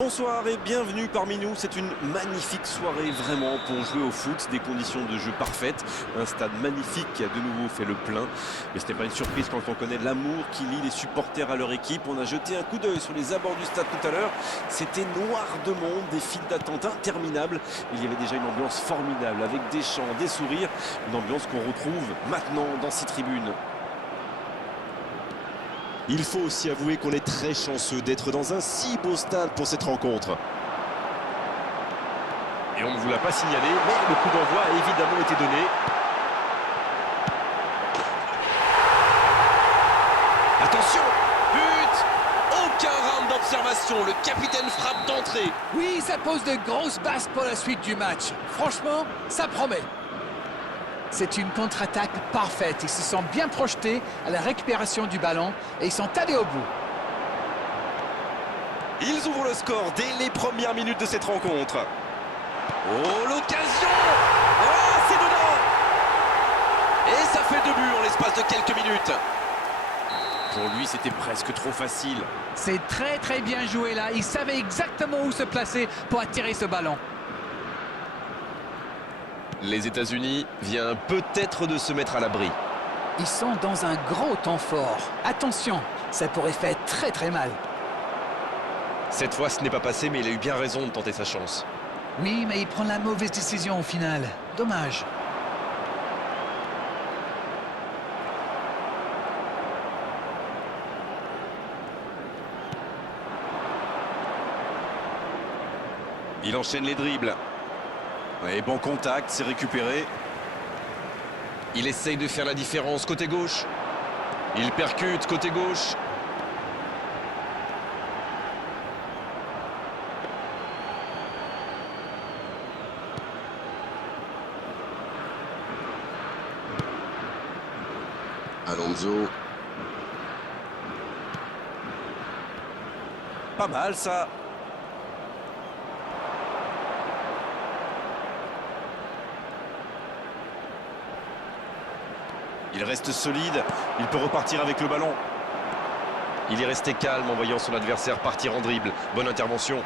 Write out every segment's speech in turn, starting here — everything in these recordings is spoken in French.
Bonsoir et bienvenue parmi nous. C'est une magnifique soirée vraiment pour jouer au foot, des conditions de jeu parfaites, un stade magnifique qui a de nouveau fait le plein. Mais ce n'est pas une surprise quand on connaît l'amour qui lie les supporters à leur équipe. On a jeté un coup d'œil sur les abords du stade tout à l'heure. C'était noir de monde, des files d'attente interminables. Il y avait déjà une ambiance formidable avec des chants, des sourires, une ambiance qu'on retrouve maintenant dans ces tribunes. Il faut aussi avouer qu'on est très chanceux d'être dans un si beau stade pour cette rencontre. Et on ne vous l'a pas signalé, mais le coup d'envoi a évidemment été donné. Attention, but! Aucun round d'observation, le capitaine frappe d'entrée. Oui, ça pose de grosses bases pour la suite du match. Franchement, ça promet. C'est une contre-attaque parfaite. Ils se sont bien projetés à la récupération du ballon et ils sont allés au bout. Ils ouvrent le score dès les premières minutes de cette rencontre. Oh, l'occasion! Oh, c'est dedans! Et ça fait 2 buts en l'espace de quelques minutes. Pour lui, c'était presque trop facile. C'est très bien joué là. Il savait exactement où se placer pour attirer ce ballon. Les États-Unis viennent peut-être de se mettre à l'abri. Ils sont dans un gros temps fort. Attention, ça pourrait faire très mal. Cette fois, ce n'est pas passé, mais il a eu bien raison de tenter sa chance. Oui, mais il prend la mauvaise décision au final. Dommage. Il enchaîne les dribbles. Et bon contact, c'est récupéré. Il essaye de faire la différence côté gauche. Il percute côté gauche. Alonso. Pas mal ça. Il reste solide, il peut repartir avec le ballon. Il est resté calme en voyant son adversaire partir en dribble. Bonne intervention.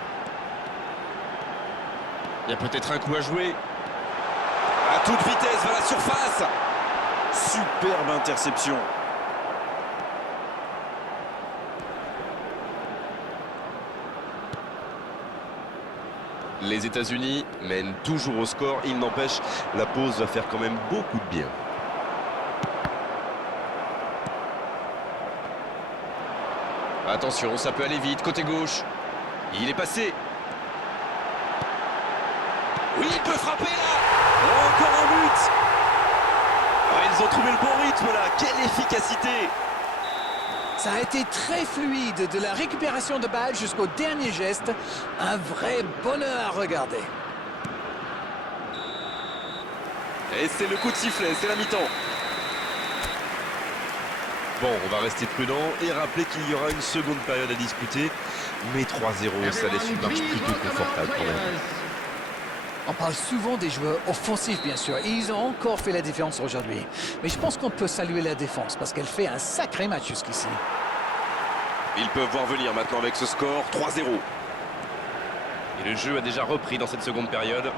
Il y a peut-être un coup à jouer. À toute vitesse vers la surface. Superbe interception. Les États-Unis mènent toujours au score. Il n'empêche, la pause va faire quand même beaucoup de bien. Attention, ça peut aller vite, côté gauche. Il est passé. Oui, il peut frapper là. Oh, encore un but. Oh, ils ont trouvé le bon rythme là. Quelle efficacité. Ça a été très fluide, de la récupération de balle jusqu'au dernier geste. Un vrai bonheur à regarder. Et c'est le coup de sifflet, c'est la mi-temps. Bon, on va rester prudent et rappeler qu'il y aura une seconde période à disputer. Mais 3-0, ça laisse une marche plutôt confortable quand même. On parle souvent des joueurs offensifs, bien sûr. Et ils ont encore fait la différence aujourd'hui. Mais je pense qu'on peut saluer la défense parce qu'elle fait un sacré match jusqu'ici. Ils peuvent voir venir maintenant avec ce score 3-0. Et le jeu a déjà repris dans cette seconde période.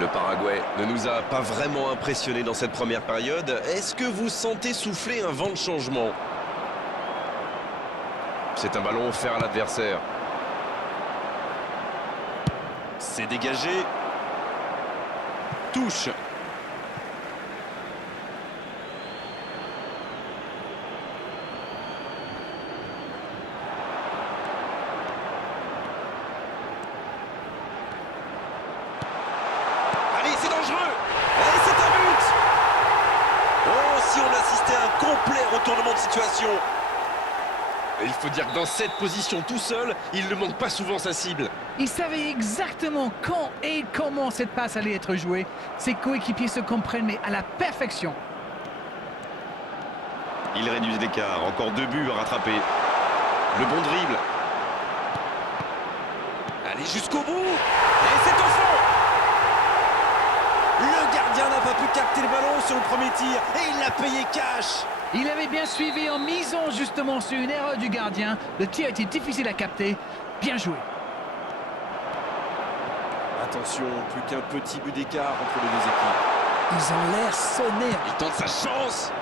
Le Paraguay ne nous a pas vraiment impressionnés dans cette première période. Est-ce que vous sentez souffler un vent de changement? C'est un ballon offert à l'adversaire. C'est dégagé. Touche. Allez, c'est dangereux. Et c'est un but. Oh, si on assistait à un complet retournement de situation. Et il faut dire que dans cette position tout seul, il ne manque pas souvent sa cible. Il savait exactement quand et comment cette passe allait être jouée. Ses coéquipiers se comprennent, mais à la perfection. Il réduit l'écart. Encore 2 buts à rattraper. Le bon dribble. Allez, jusqu'au bout. Et c'est au fond. Le gardien n'a pas pu capter le ballon sur le premier tir. Et il l'a payé cash. Il avait bien suivi en misant justement sur une erreur du gardien. Le tir était difficile à capter. Bien joué. Attention, plus qu'un petit but d'écart entre les deux équipes. Ils ont l'air sonnés. Il tente sa chance.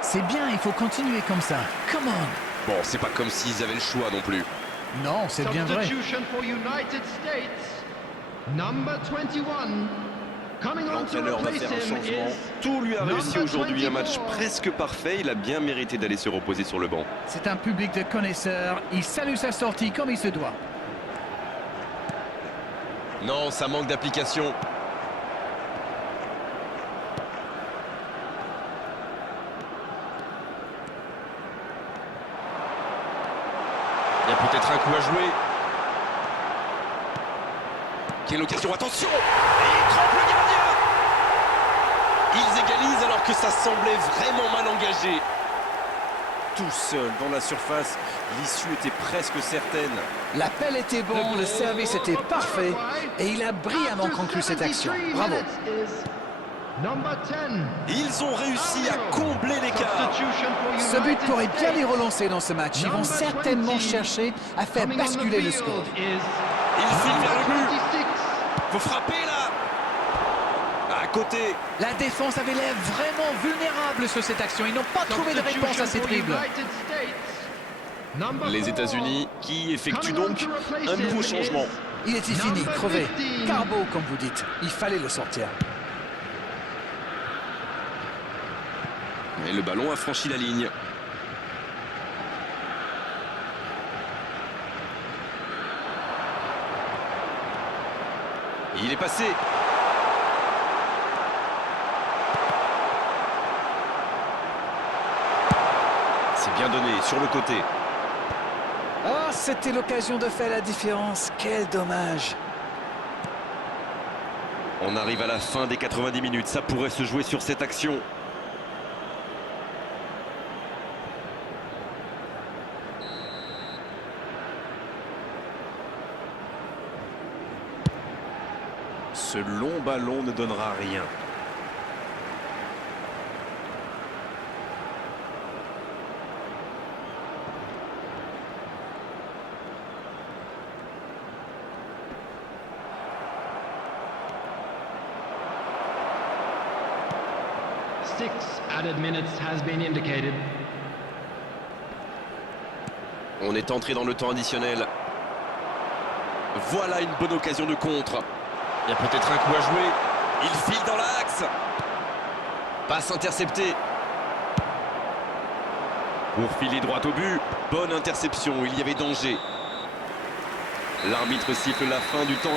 C'est bien, il faut continuer comme ça. Come on. Bon, c'est pas comme s'ils avaient le choix non plus. Non, c'est bien vrai. Substitution for United States. Number 21. Coming on to L'entraîneur va replace faire un him changement. is Tout lui a réussi number aujourd'hui. Un match 24. Presque parfait, il a bien mérité d'aller se reposer sur le banc. C'est un public de connaisseurs. Il salue sa sortie comme il se doit. Non, ça manque d'application. Il y a peut-être un coup à jouer. Quelle occasion, attention! Et il trompe le gardien! Ils égalisent alors que ça semblait vraiment mal engagé. Tout seul dans la surface, l'issue était presque certaine. L'appel était bon, le service était parfait et il a brillamment conclu cette action. Bravo. Number 10. Ils ont réussi à combler l'écart. Substitution for Ce but United pourrait bien les States. relancer dans ce match. Ils vont Number certainement 20. chercher à faire Coming on the basculer le field score. is Il file vers le but. 26. Faut frapper là! À côté, La défense avait l'air vraiment vulnérable sur cette action. Ils n'ont pas trouvé de réponse à ces dribbles. Les États-Unis qui effectuent donc un nouveau changement. Il était fini, crevé. Carbo, comme vous dites. Il fallait le sortir. Et le ballon a franchi la ligne. Il est passé. C'est bien donné sur le côté. Ah, c'était l'occasion de faire la différence. Quel dommage. On arrive à la fin des 90 minutes. Ça pourrait se jouer sur cette action. ce long ballon ne donnera rien. Six added minutes has been indicated. On est entré dans le temps additionnel. Voilà une bonne occasion de contre. Il y a peut-être un coup à jouer. Il file dans l'axe. Passe interceptée. Pour filer droit au but. Bonne interception, il y avait danger. L'arbitre siffle la fin du temps.